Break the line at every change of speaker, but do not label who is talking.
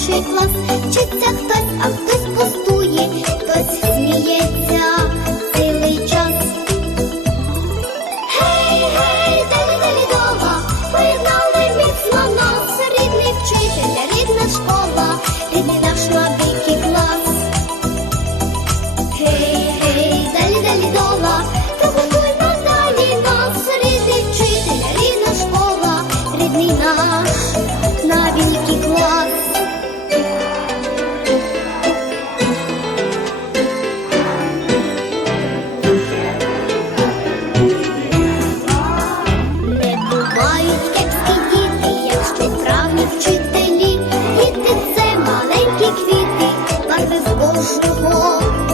перший клас, вчиться хтось, а хтось пустує, хтось сміється. квіти, пахне з кожного.